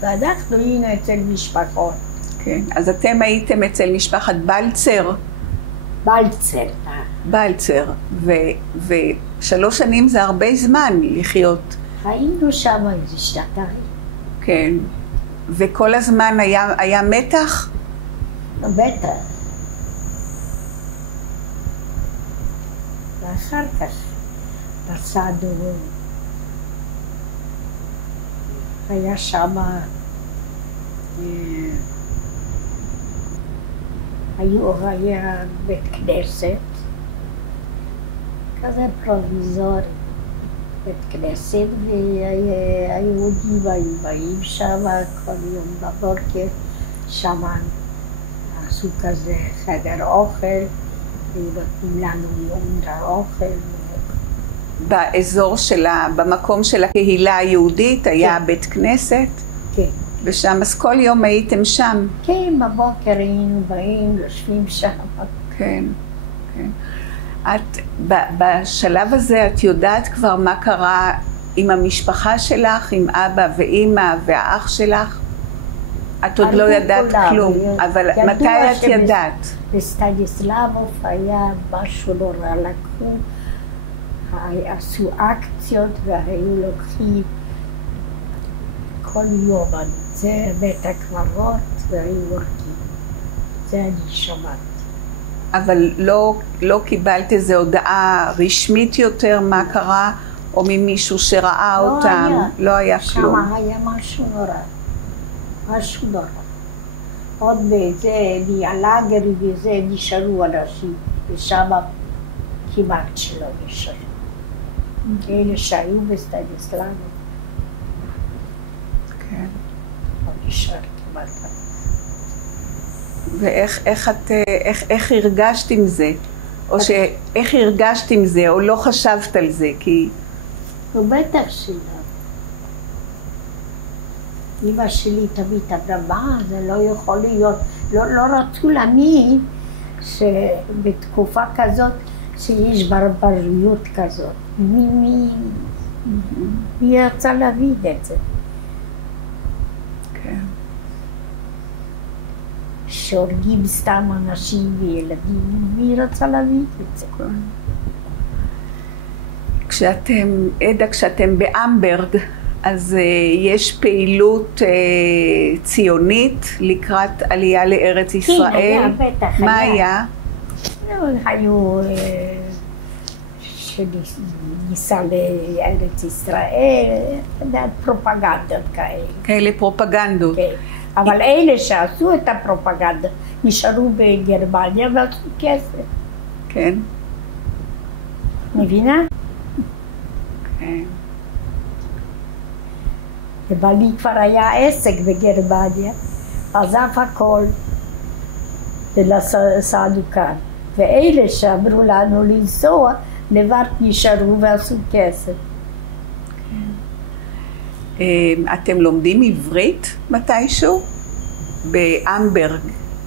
ואנחנו היינו אצל משפחות. כן. אז אתם הייתם אצל משפחת בלצר. בלצר. בלצר. ו3 שנים זה הרבה זמן לחיות. היינו שם איזה 2. כן. וכל הזמן היה מתח? בטח. ואחר כך נסענו, היה שם, היה בית כנסת, כזה פרוביזורי, בית כנסת, והיהודים היו באים שם כל יום בבוקר, שם עשו כזה חדר אוכל, ונותנים לנו יום לאוכל. באזור במקום של הקהילה היהודית היה כן. בית כנסת? כן. ושם, אז כל יום הייתם שם? כן, בבוקר היינו באים, יושבים שם. כן, כן. בשלב הזה את יודעת כבר מה קרה עם המשפחה שלך, עם אבא ואימא והאח שלך? את עוד לא ידעת כלום, אבל מתי את ידעת? בסטניסלבוב היה משהו נורא, לקחו, עשו אקציות והיו לוקחים כל יום, זה בית הקברות והיו הורגים. זה אני שמעתי. אבל לא קיבלת איזו הודעה רשמית יותר מה קרה, או ממישהו שראה אותם? לא היה כלום. שם היה משהו נורא. משהו נורא. עוד בזה, מהלאגר וזה נשארו אנשים, ושם כמעט שלא נשארו. אלה שהיו בסטניסלבוב. כן. לא נשאר כמעט. ואיך הרגשת עם זה? או איך הרגשת עם זה, או לא חשבת על זה, כי... לא, בטח שלא. אמא שלי תמיד אמרה, מה, זה לא יכול להיות. לא רצו להאמין שבתקופה כזאת שיש ברבריות כזאת. מי רצה להבין את זה? כן. שהורגים סתם אנשים וילדים, מי רצה להבין את זה? כשאתם באמברג, אז יש פעילות ציונית לקראת עלייה לארץ ישראל? כן, היה, בטח. מה היה? היו שניסה לארץ ישראל, פרופגנדות כאלה. כאלה פרופגנדות. כן. אבל אלה שעשו את הפרופגנדה נשארו בגרמניה ועשו כסף. כן. מבינה? כן. ובלי כבר היה עסק בגרמניה, עזב הכל ונסענו כאן. ואלה שאמרו לנו לנסוע, לבד נשארו ועשו כסף. אתם לומדים עברית מתישהו? באמברג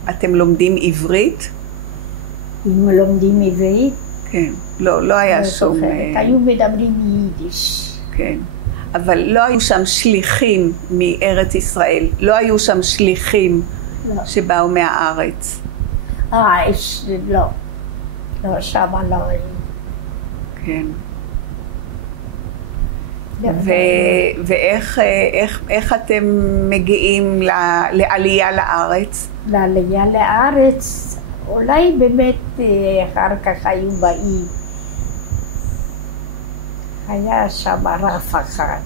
אתם לומדים עברית? אם לומדים עברית? כן, לא היה שום... היו מדברים יידיש. כן, אבל לא היו שם שליחים מארץ ישראל, לא היו שם שליחים שבאו מהארץ. לא. לא, שמה לא היו. כן. ואיך אתם מגיעים לעלייה לארץ? לעלייה לארץ, אולי באמת אחר כך היו באים. היה שם רב אחד,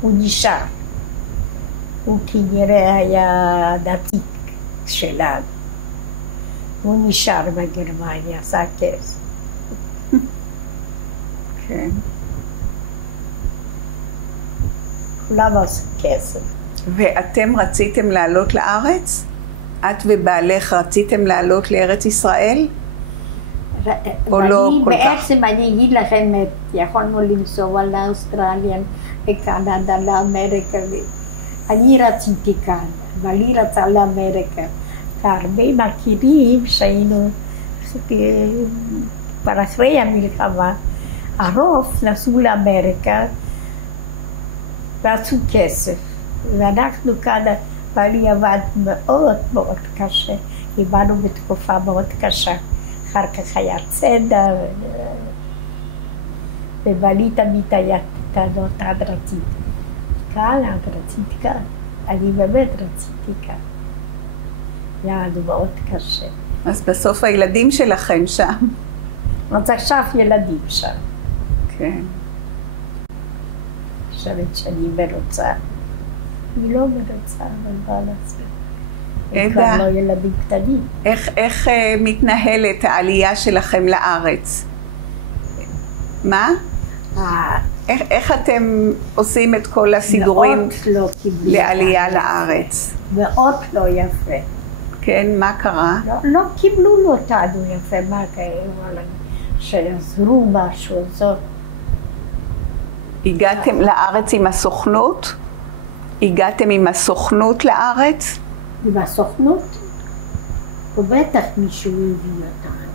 הוא נשאר. הוא כנראה היה דתי שלנו. הוא נשאר בגרמניה, עשה כסף. כן. כולם עשו כסף. ואתם רציתם לעלות לארץ? את ובעלך רציתם לעלות לארץ ישראל? או לא כל כך? בעצם אני אגיד לכם, יכולנו לנסוע לאוסטרליה, בקנדה לאמריקה. אני רציתי כאן, אבל היא רצה לאמריקה. והרבה מכירים שהיינו כבר אחרי המלחמה, הרוב נסעו לאמריקה ועשו כסף. ואנחנו כאן, בעלי עבד מאוד מאוד קשה, כי באנו בתקופה מאוד קשה. אחר כך היה צדע, ובעלי תמיד היה טענות, עד רציתי כאן, עד רציתי כאן. אני באמת רציתי כאן. היה מאוד קשה. אז בסוף הילדים שלכם שם. אז עכשיו ילדים שם. כן. חושבת שאני מרוצה. אני לא מרוצה, אבל מה לעשות? עדה, כבר לא ילדים קטנים. איך מתנהלת העלייה שלכם לארץ? מה? איך אתם עושים את כל הסידורים לעלייה לארץ? מאוד לא יפה. כן, מה קרה? לא קיבלו אותנו יפה, מה כאלה, שעזרו משהו, זאת. הגעתם לארץ עם הסוכנות? הגעתם עם הסוכנות לארץ? עם הסוכנות? ובטח מישהו הביא אותנו.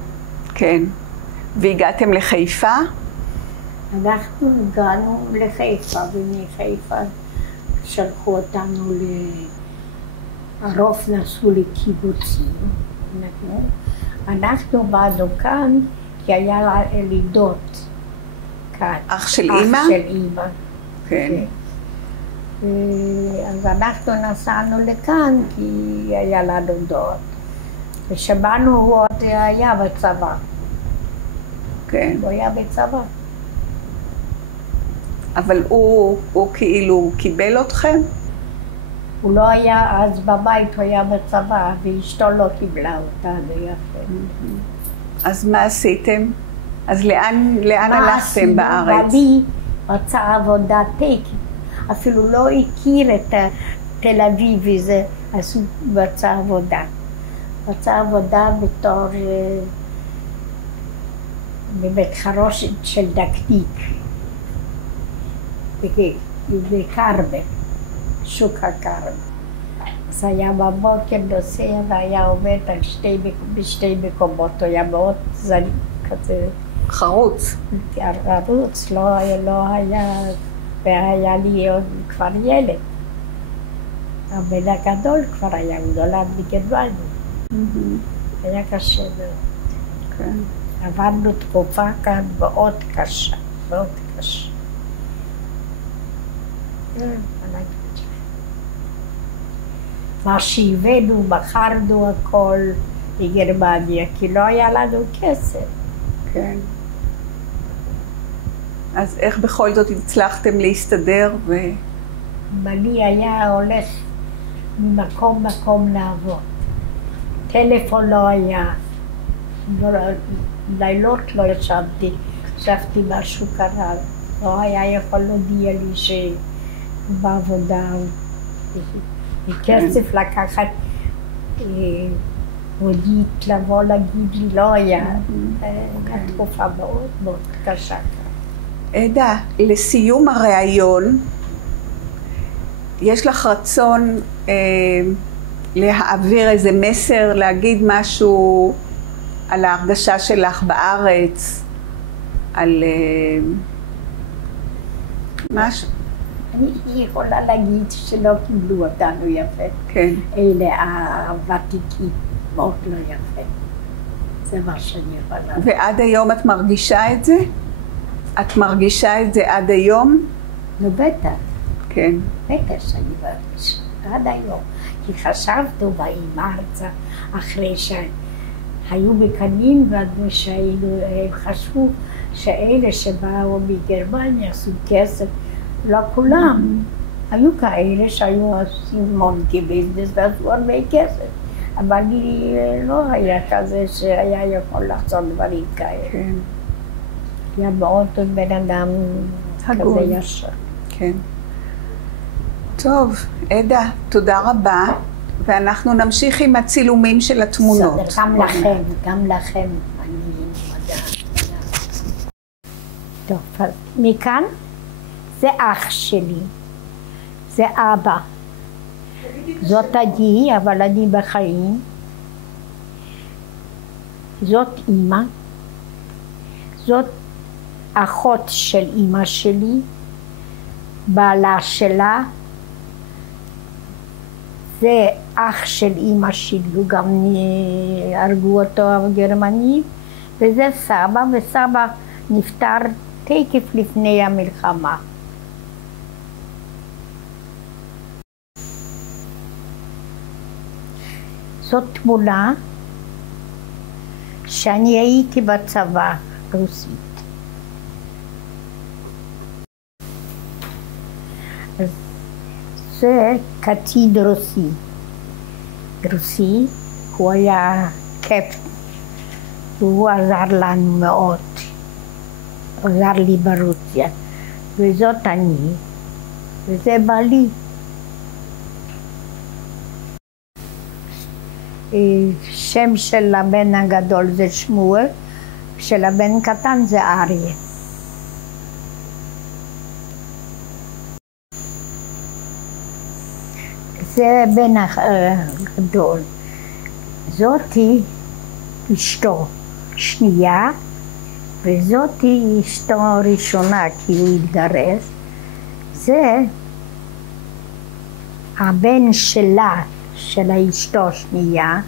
כן. והגעתם לחיפה? אנחנו הגענו לחיפה, ומחיפה שלחו אותנו הרוב נסעו לקיבוצים. אנחנו באנו כאן כי היה לה לידות כאן. אח של אימא? אח של אימא. כן. אז אנחנו נסענו לכאן כי היה לנו דוד. ושמענו הוא עוד היה בצבא. כן. הוא היה בצבא. אבל הוא כאילו קיבל אתכם? הוא לא היה אז בבית, הוא היה בצבא, ואשתו לא קיבלה אותנו יפה. אז מה עשיתם? אז לאן הלכתם בארץ? בעלי רצה עבודה טקית, אפילו לא הכיר את תל אביב וזה, אז הוא רצה עבודה. רצה עבודה בתור בבית חרושת של דקניק, בקרבה. שוק הקרב. אז היה בבוקר נוסע והיה עומד על בשתי מקומות, הוא היה מאוד זני, כזה. חרוץ. חרוץ, לא היה, והיה לי עוד כבר ילד. הבן הגדול כבר היה, הוא נולד בגרמניה. היה קשה מאוד. כן. עברנו תקופה כאן מאוד קשה, מאוד קשה. מה שהבאנו, מכרנו הכל לגרמניה, כי לא היה לנו כסף. כן. אז איך בכל זאת הצלחתם להסתדר? בעלי היה הולך ממקום מקום לעבוד. טלפון לא היה. לילות לא ישבתי, חשבתי משהו קרה. לא היה יכול להודיע לי שבעבודה. כסף לקחת, הודית לבוא להגיד לי, לא היה. תקופה מאוד מאוד קשה. עדה, לסיום הראיון, יש לך רצון להעביר איזה מסר, להגיד משהו על ההרגשה שלך בארץ, על משהו? אני יכולה להגיד שלא קיבלו אותנו יפה. כן. אלה הוותיקים, מאוד לא יפה. זה מה שאני יכולה. ועד היום את מרגישה את זה? את מרגישה את זה עד היום? נו, בטח. כן. בטח שאני מרגישה, עד היום. כי חשבנו באים ארצה אחרי שהיו מקנים בנו שהיינו, הם חשבו שאלה שבאו מגרמניה עשו כסף. לא כולם. היו כאלה שהיו עושים מונקי ביזנס ועשו הרבה כסף. אבל לא היה כזה שהיה יכול לעשות דברים כאלה. כן. היה מאוד בן אדם כזה ישר. כן. טוב, עדה, תודה רבה. ואנחנו נמשיך עם הצילומים של התמונות. גם לכם, גם לכם. אני מודה. טוב, מכאן? זה אח שלי, זה אבא. זאת עדי, אבל אני בחיים. זאת אמא. זאת אחות של אמא שלי, בעלה שלה. זה אח של אמא שלי, גם הרגו אותו הגרמנים. וזה סבא, וסבא נפטר תקף לפני המלחמה. זאת תמונה שאני הייתי בצבא רוסית. זה קצין רוסי, הוא היה קפטן, והוא עזר לנו מאוד, עזר לי ברוסיה, וזאת אני, וזה בעלי. שם של הבן הגדול זה שמואל, של הבן קטן זה אריה. זה בן הגדול. זאתי אשתו שנייה, וזאתי אשתו ראשונה, כי הוא התגרש. זה הבן שלה, של אשתו שנייה,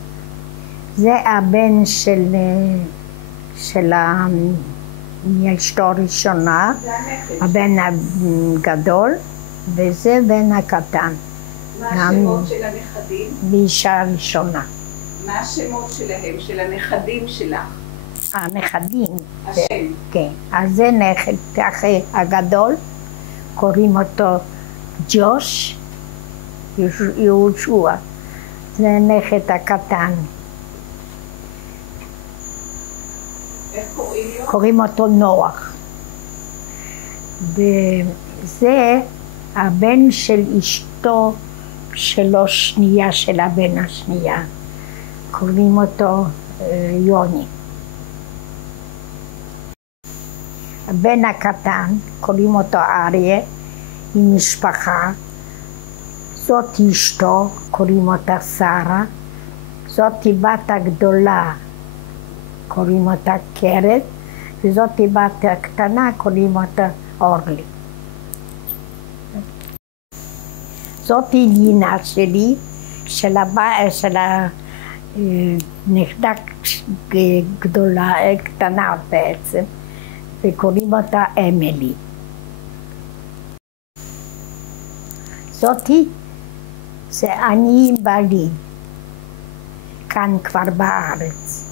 זה הבן של אשתו ראשונה, הבן הגדול, וזה בן הקטן. מה השמות של הנכדים? באישה הראשונה. מה השמות שלהם, של הנכדים שלך? הנכדים. השם. כן. אז זה נכד אחי הגדול, קוראים אותו ג'וש, יהושע. זה נכד הקטן. איך קוראים לו? קוראים אותו נוח. וזה הבן של אשתו שלו שנייה, של הבן השנייה. קוראים אותו יוני. הבן הקטן, קוראים אותו אריה, עם משפחה. זאת אשתו, קוראים אותה שרה. זאת בת הגדולה, קוראים אותה קרת. וזאת בת הקטנה, קוראים אותה אורלי. זאת גינה שלי, של הנכדה גדולה, קטנה בעצם, וקוראים אותה אמילי. זאתי, זה אני עם בעלי, כאן כבר בארץ.